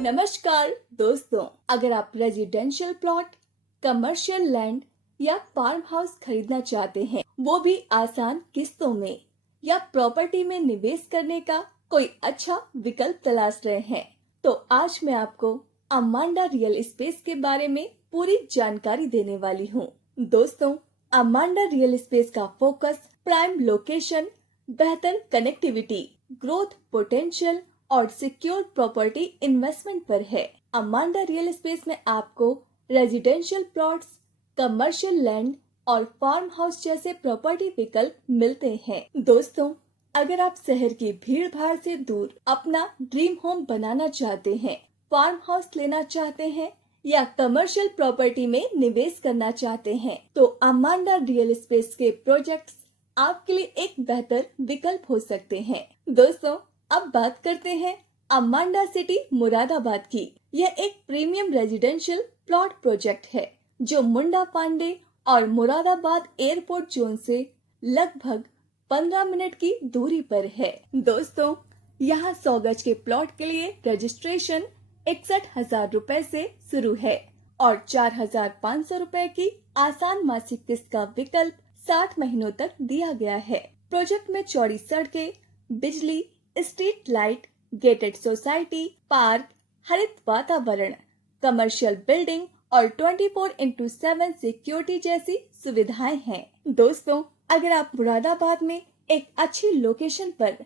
नमस्कार दोस्तों, अगर आप रेजिडेंशियल प्लॉट, कमर्शियल लैंड या फार्म हाउस खरीदना चाहते हैं, वो भी आसान किस्तों में, या प्रॉपर्टी में निवेश करने का कोई अच्छा विकल्प तलाश रहे हैं, तो आज मैं आपको अमांडा रियल स्पेस के बारे में पूरी जानकारी देने वाली हूँ। दोस्तों, अमांडा रियल स्पेस का फोकस प्राइम लोकेशन, बेहतर कनेक्टिविटी, ग्रोथ पोटेंशियल और सिक्योर प्रॉपर्टी इन्वेस्टमेंट पर है। अमांडा रियल स्पेस में आपको रेजिडेंशियल प्लॉट्स, कमर्शियल लैंड और फार्म हाउस जैसे प्रॉपर्टी विकल्प मिलते हैं। दोस्तों, अगर आप शहर की भीड़ भाड़ से दूर अपना ड्रीम होम बनाना चाहते हैं, फार्म हाउस लेना चाहते हैं या कमर्शियल प्रॉपर्टी में निवेश करना चाहते हैं, तो अमांडा रियल स्पेस के प्रोजेक्ट्स आपके लिए एक बेहतर विकल्प हो सकते हैं। दोस्तों, अब बात करते हैं अमांडा सिटी मुरादाबाद की। यह एक प्रीमियम रेजिडेंशियल प्लॉट प्रोजेक्ट है जो मुंडा पांडे और मुरादाबाद एयरपोर्ट जोन से लगभग 15 मिनट की दूरी पर है। दोस्तों, यहाँ 100 गज के प्लॉट के लिए रजिस्ट्रेशन 61,000 रूपए से शुरू है और 4,500 रूपए की आसान मासिक किस्त का विकल्प 60 महीनों तक दिया गया है। प्रोजेक्ट में चौड़ी सड़कें, बिजली, street light, gated society, park, हरित वातावरण, कमर्शियल बिल्डिंग और 24/7 सिक्योरिटी जैसी सुविधाएं हैं। दोस्तों, अगर आप मुरादाबाद में एक अच्छी लोकेशन पर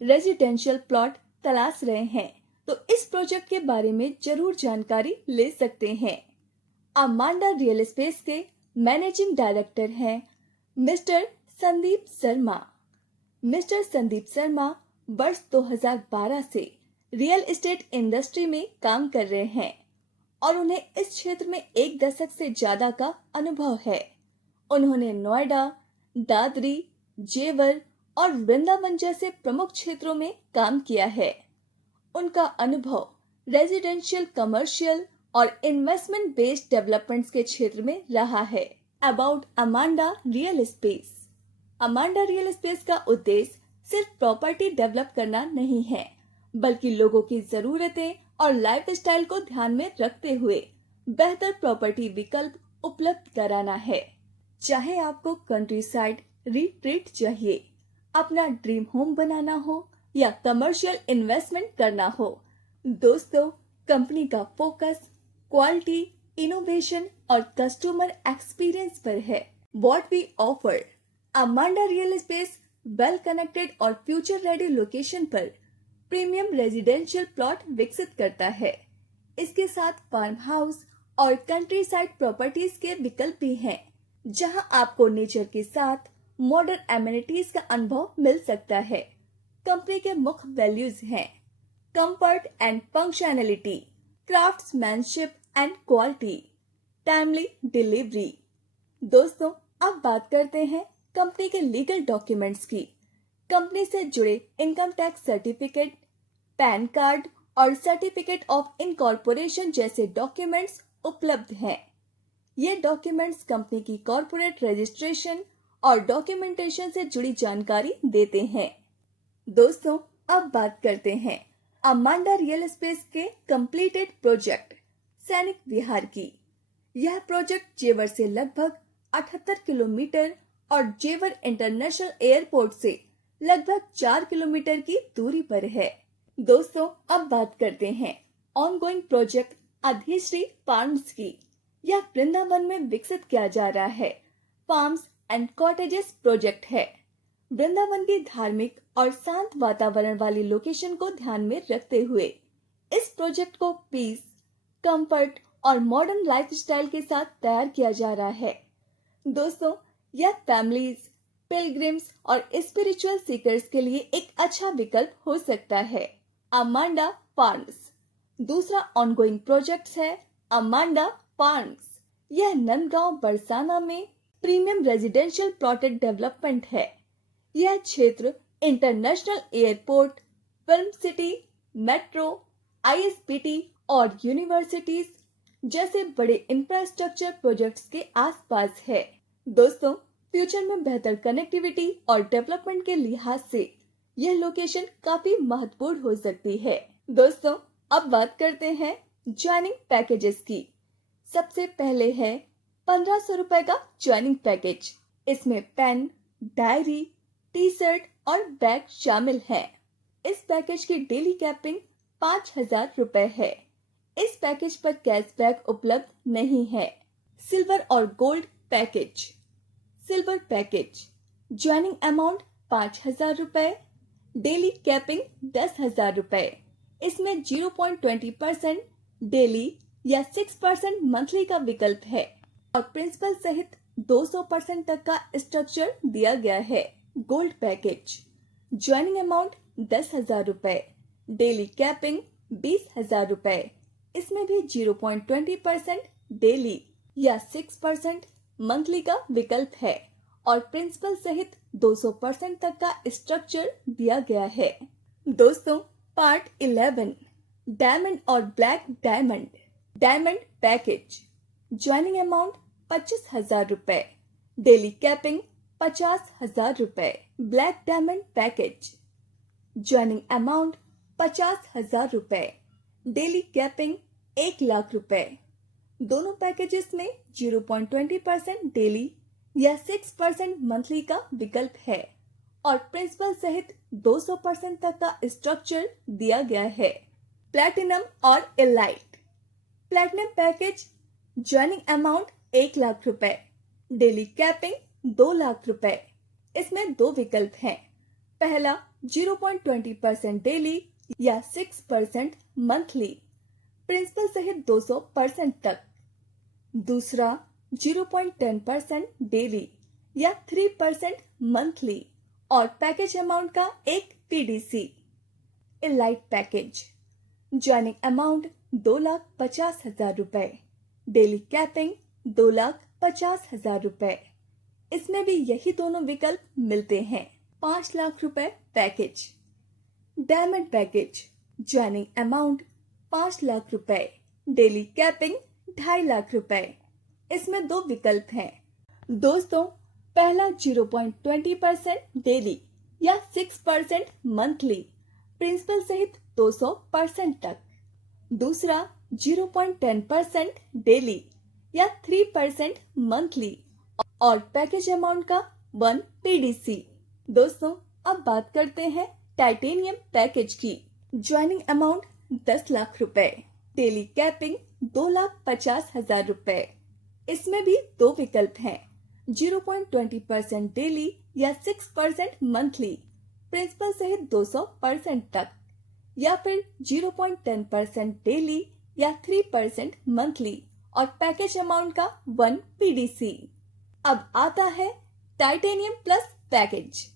रेजिडेंशियल प्लॉट तलाश रहे हैं, तो इस प्रोजेक्ट के बारे में जरूर जानकारी ले सकते हैं। अमांडा रियल स्पेस के मैनेजिंग डायरेक्टर हैं मिस्टर संदीप शर्मा। मिस्टर संदीप शर्मा वर्ष 2012 से रियल एस्टेट इंडस्ट्री में काम कर रहे हैं और उन्हें इस क्षेत्र में 1 दशक से ज्यादा का अनुभव है। उन्होंने नोएडा, दादरी, जेवर और वृंदावन जैसे प्रमुख क्षेत्रों में काम किया है। उनका अनुभव रेजिडेंशियल, कमर्शियल और इन्वेस्टमेंट बेस्ड डेवलपमेंट्स के क्षेत्र में रहा है। About Amanda real space. Amanda real space का उद्देश्य सिर्फ प्रॉपर्टी डेवलप करना नहीं है, बल्कि लोगों की जरूरतें और लाइफस्टाइल को ध्यान में रखते हुए बेहतर प्रॉपर्टी विकल्प उपलब्ध कराना है। चाहे आपको कंट्री साइड रिट्रीट चाहिए, अपना ड्रीम होम बनाना हो या कमर्शियल इन्वेस्टमेंट करना हो, दोस्तों, कंपनी का फोकस क्वालिटी, इनोवेशन और कस्टमर एक्सपीरियंस पर है। What we offer. Amanda real space well connected और फ्यूचर रेडी लोकेशन पर प्रीमियम रेजिडेंशियल प्लॉट विकसित करता है। इसके साथ फार्म हाउस और कंट्री साइड प्रॉपर्टीज के विकल्प भी हैं, जहां आपको नेचर के साथ मॉडर्न एमिनिटीज का अनुभव मिल सकता है। कंपनी के मुख्य वैल्यूज हैं comfort and functionality, craftsmanship and quality, timely delivery. दोस्तों, अब बात करते हैं कंपनी के लीगल डॉक्यूमेंट्स की। कंपनी से जुड़े income tax certificate, pan card और सर्टिफिकेट ऑफ इनकॉर्पोरेशन जैसे डॉक्यूमेंट्स उपलब्ध हैं। ये डॉक्यूमेंट्स कंपनी की कॉर्पोरेट रजिस्ट्रेशन और डॉक्यूमेंटेशन से जुड़ी जानकारी देते हैं। दोस्तों, अब बात करते हैं अमांडा रियल स्पेस के कंप्लीटेड प्रोजेक्ट सैनिक विहार की। यह प्रोजेक्ट जेवर से लगभग 78 किलोमीटर और जेवर इंटरनेशनल एयरपोर्ट से लगभग 4 किलोमीटर की दूरी पर है। दोस्तों, अब बात करते हैं ऑनगोइंग प्रोजेक्ट अधिश्री फार्म्स की। यह वृंदावन में विकसित किया जा रहा है फार्म्स एंड कॉटेजेस प्रोजेक्ट है। वृंदावन की धार्मिक और शांत वातावरण वाली लोकेशन को ध्यान में रखते हुए इस प्रोजेक्ट को पीस, कंफर्ट और मॉडर्न लाइफस्टाइल के साथ तैयार किया जा रहा है। दोस्तों, यह फैमिलीज, पिलग्रिम्स और स्पिरिचुअल सीकर्स के लिए एक अच्छा विकल्प हो सकता है। Amanda farms. दूसरा ऑनगोइंग प्रोजेक्ट है अमांडा फार्म्स। यह नंदगांव बरसाना में प्रीमियम रेजिडेंशियल प्लॉटेड डेवलपमेंट है। यह क्षेत्र international airport, film city, metro, ISBT और यूनिवर्सिटीज जैसे बड़े इंफ्रास्ट्रक्चर प्रोजेक्ट्स के आसपास है। दोस्तों, फ्यूचर में बेहतर कनेक्टिविटी और डेवलपमेंट के लिहाज से यह लोकेशन काफी महत्वपूर्ण हो सकती है। दोस्तों, अब बात करते हैं ज्वाइनिंग पैकेजेस की। सबसे पहले है 1500 रुपए का ज्वाइनिंग पैकेज। इसमें पेन, डायरी, टी शर्ट और बैग शामिल है। इस पैकेज की डेली कैपिंग 5000 रुपए है। इस पैकेज पर कैशबैक उपलब्ध नहीं है। सिल्वर और gold package. Silver package joining amount 5000 रुपए, डेली कैपिंग 10,000 रुपए। इसमें 0.20% डेली या 6% मंथली का विकल्प है और प्रिंसिपल सहित 200% तक का स्ट्रक्चर दिया गया है। गोल्ड पैकेज ज्वाइनिंग अमाउंट 10,000 रुपए, डेली कैपिंग 20,000 रुपए। इसमें भी 0.20% डेली या 6% मंथली का विकल्प है और प्रिंसिपल सहित 200% तक का स्ट्रक्चर दिया गया है। दोस्तों, पार्ट 11 डायमंड और black diamond. Diamond package joining amount 25,000 रुपए, डेली कैपिंग 50,000 रुपए। Black diamond package joining amount 50,000 रुपए, डेली कैपिंग 1,00,000 रुपए। दोनों पैकेजेस में 0.20% डेली या 6% मंथली का विकल्प है और प्रिंसिपल सहित 200% तक का स्ट्रक्चर दिया गया है। प्लैटिनम और elite. Platinum package joining amount 1,00,000 रुपए, डेली कैपिंग 2,00,000 रुपए। इसमें दो विकल्प हैं। पहला 0.20% डेली या 6% मंथली, प्रिंसिपल सहित 200% तक। दूसरा 0.10% डेली या 3% मंथली और पैकेज अमाउंट का एक PDC. Elite package joining amount 2,50,000 रुपए, डेली कैपिंग 2,50,000 रुपए। इसमें भी यही दोनों विकल्प मिलते हैं। 5,00,000 रुपए package. Diamond package joining amount 5,00,000 रुपए, डेली कैपिंग 2,50,000 रुपए। इसमें दो विकल्प हैं। दोस्तों, पहला 0.20% डेली या 6% मंथली, प्रिंसिपल सहित 200% तक। दूसरा 0.10% डेली या 3% मंथली और पैकेज अमाउंट का 1 पीडीसी। दोस्तों, अब बात करते हैं टाइटेनियम पैकेज की। ज्वाइनिंग अमाउंट 10,00,000 रुपए, डेली कैपिंग 2,50,000 रुपए। इसमें भी दो विकल्प हैं। 0.20% डेली या 6% मंथली, प्रिंसिपल सहित 200% तक, या फिर 0.10% डेली या 3% मंथली और पैकेज अमाउंट का 1 पीडीसी। अब आता है titanium plus package.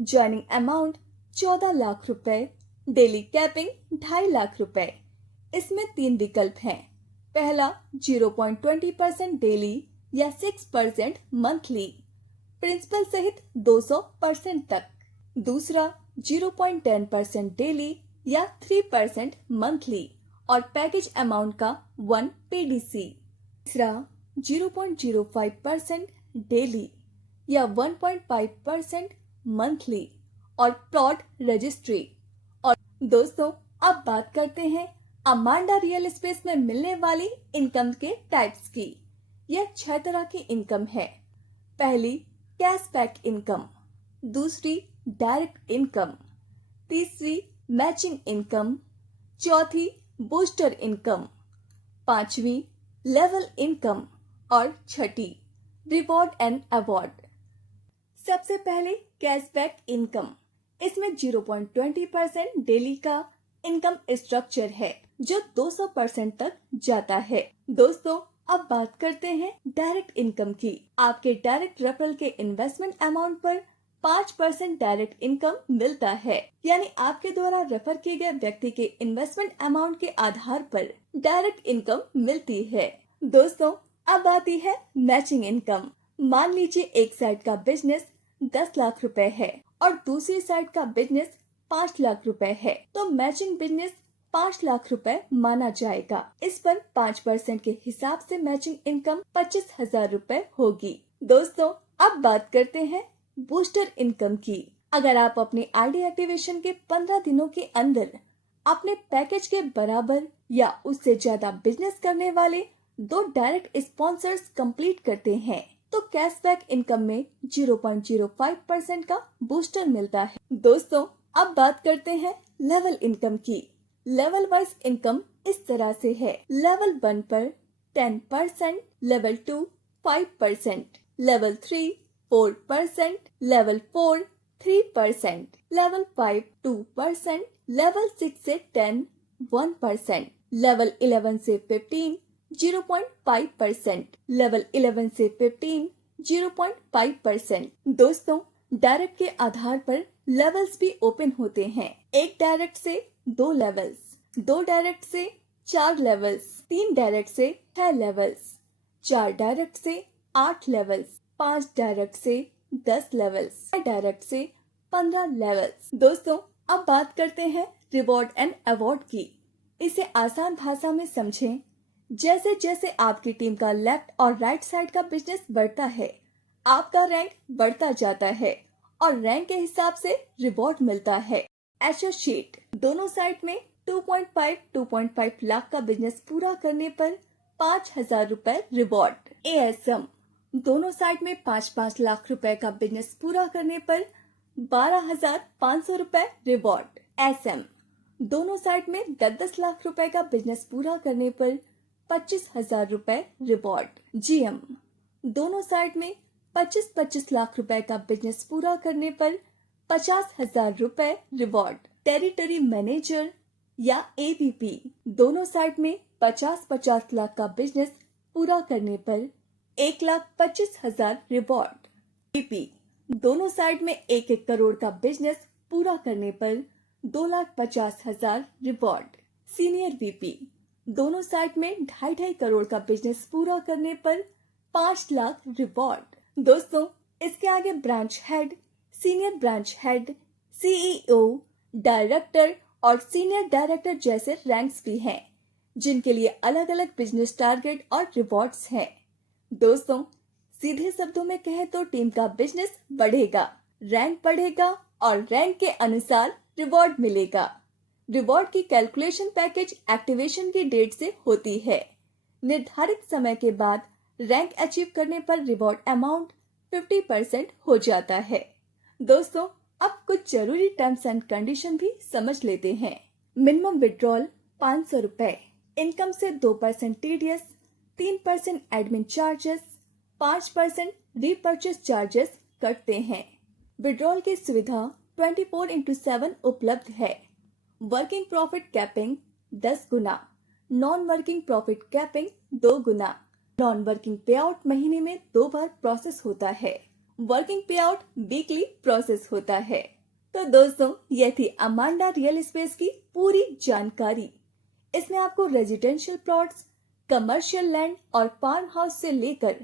Joining amount 14,00,000 रुपए, डेली कैपिंग 2,50,000 रुपए। इसमें तीन विकल्प हैं। पहला 0.20% डेली या 6% मंथली, प्रिंसिपल सहित 200% तक। दूसरा 0.10% डेली या 3% मंथली और पैकेज अमाउंट का 1 पीडीसी। तीसरा 0.05% डेली या 1.5% मंथली और प्लॉट रजिस्ट्री। और दोस्तों, अब बात करते हैं अमांडा रियल स्पेस में मिलने वाली इनकम के टाइप्स की। यह 6 तरह की इनकम है। पहली कैशबैक इनकम, दूसरी डायरेक्ट इनकम, तीसरी मैचिंग इनकम, चौथी बूस्टर इनकम, पांचवी लेवल इनकम और छठी रिवॉर्ड एंड अवार्ड। सबसे पहले कैशबैक इनकम। इसमें 0.20% डेली का इनकम स्ट्रक्चर है जो 200% तक जाता है। दोस्तों, अब बात करते हैं डायरेक्ट इनकम की। आपके डायरेक्ट रेफरल के इन्वेस्टमेंट अमाउंट पर 5% डायरेक्ट इनकम मिलता है, यानी आपके द्वारा रेफर किए गए व्यक्ति के इन्वेस्टमेंट अमाउंट के आधार पर डायरेक्ट इनकम मिलती है। दोस्तों, अब आती है मैचिंग इनकम। मान लीजिए एक साइड का बिजनेस 10,00,000 रुपए है और दूसरी साइड का बिजनेस 5,00,000 रुपए है, तो मैचिंग बिजनेस 5,00,000 रुपए माना जाएगा। इस पर 5% के हिसाब से मैचिंग इनकम 25,000 रुपए होगी। दोस्तों, अब बात करते हैं बूस्टर इनकम की। अगर आप अपनी आईडी एक्टिवेशन के 15 दिनों के अंदर अपने पैकेज के बराबर या उससे ज्यादा बिजनेस करने वाले 2 डायरेक्ट स्पॉन्सर्स कंप्लीट करते हैं तो कैशबैक इनकम में 0.05% का बूस्टर मिलता है। दोस्तों, अब बात करते हैं लेवल इनकम की। लेवल वाइज इनकम इस तरह से है। लेवल 1 पर 10%, level 2 5%, level 3 4%, level 4 3%, level 5 2%, level 6 से 10 1%, लेवल 11 से 15 0.5%, लेवल 11 से 15 0.5%। दोस्तों, डायरेक्ट के आधार पर लेवल्स भी ओपन होते हैं। एक डायरेक्ट से 2 लेवल्स, 2 डायरेक्ट से 4 लेवल्स, 3 डायरेक्ट से 6 लेवल्स, 4 डायरेक्ट से 8 लेवल्स, 5 डायरेक्ट से 10 लेवल्स, 6 डायरेक्ट से 15 लेवल्स। दोस्तों, अब बात करते हैं रिवॉर्ड एंड अवार्ड की। इसे आसान भाषा में समझें। जैसे जैसे आपकी टीम का लेफ्ट और राइट साइड का बिजनेस बढ़ता है, आपका रैंक बढ़ता जाता है और रैंक के हिसाब से रिवॉर्ड मिलता है। एसोसिएट दोनों साइड में 2.5 लाख का बिजनेस पूरा करने पर 5,000 रुपए रिवॉर्ड। एएसएम दोनों साइड में 5 लाख रुपए का बिजनेस पूरा करने पर 12,500 रुपए रिवॉर्ड। एसएम दोनों साइड में 10 लाख रुपए का बिजनेस पूरा करने पर 25,000 रुपए रिवॉर्ड। जीएम दोनों साइड में 25 लाख रुपए का बिजनेस पूरा करने पर 50,000 रुपए रिवॉर्ड। टेरिटरी मैनेजर या एवीपी दोनों साइड में 50 लाख का बिजनेस पूरा करने पर 1,25,000 रिवॉर्ड। वीपी दोनों साइड में 1 करोड़ का बिजनेस पूरा करने पर 2,50,000 रिवॉर्ड। सीनियर वीपी दोनों साइड में 2.5 करोड़ का बिजनेस पूरा करने पर 5 लाख रिवॉर्ड। दोस्तों, इसके आगे branch head, senior branch head, CEO, director और सीनियर डायरेक्टर जैसे रैंक्स भी हैं, जिनके लिए अलग अलग बिजनेस टारगेट और रिवॉर्ड्स हैं। दोस्तों, सीधे शब्दों में कहें तो टीम का बिजनेस बढ़ेगा, रैंक बढ़ेगा और रैंक के अनुसार रिवॉर्ड मिलेगा। रिवॉर्ड की कैलकुलेशन पैकेज एक्टिवेशन की डेट से होती है। निर्धारित समय के बाद रैंक अचीव करने पर रिवॉर्ड अमाउंट 50% हो जाता है। दोस्तों, अब कुछ जरूरी टर्म्स एंड कंडीशन भी समझ लेते हैं। मिनिमम विड्रॉल 500 रुपए, इनकम से 2% TDS, 3% admin charges, 5% repurchase charges कटते हैं। विड्रॉल की सुविधा 24/7 उपलब्ध है। वर्किंग प्रॉफिट कैपिंग 10 गुना, नॉन वर्किंग प्रॉफिट कैपिंग 2 गुना। नॉन वर्किंग पे आउट महीने में 2 बार प्रोसेस होता है। वर्किंग पे आउट वीकली प्रोसेस होता है। तो दोस्तों, यह थी अमांडा रियल स्पेस की पूरी जानकारी। इसमें आपको रेजिडेंशियल प्लॉट्स, कमर्शियल लैंड और फार्म हाउस से लेकर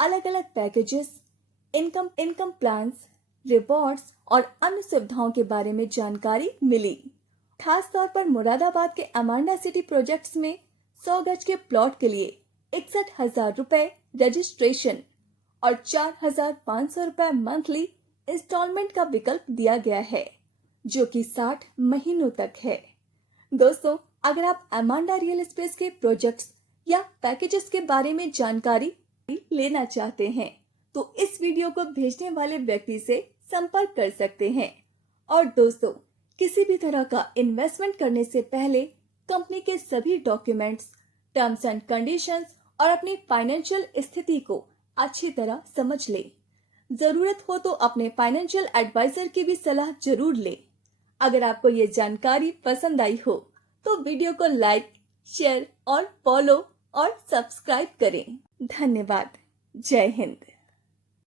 अलग अलग पैकेजेस, इनकम प्लान्स, रिवॉर्ड्स और अन्य सुविधाओं के बारे में जानकारी मिली। खास तौर पर मुरादाबाद के अमांडा सिटी प्रोजेक्ट्स में 100 गज के प्लॉट के लिए 61,000 रुपए रजिस्ट्रेशन और 4,500 रुपए मंथली इंस्टॉलमेंट का विकल्प दिया गया है, जो कि 60 महीनों तक है। दोस्तों, अगर आप अमांडा रियल स्पेस के प्रोजेक्ट्स या पैकेजेस के बारे में जानकारी लेना चाहते हैं, तो इस वीडियो को भेजने वाले व्यक्ति से संपर्क कर सकते हैं। और दोस्तों, किसी भी तरह का इन्वेस्टमेंट करने से पहले कंपनी के सभी डॉक्यूमेंट्स, टर्म्स एंड कंडीशंस और अपनी फाइनेंशियल स्थिति को अच्छी तरह समझ ले। जरूरत हो तो अपने फाइनेंशियल एडवाइजर की भी सलाह जरूर ले। अगर आपको ये जानकारी पसंद आई हो तो वीडियो को लाइक, शेयर और फॉलो और सब्सक्राइब करें। धन्यवाद। जय हिंद।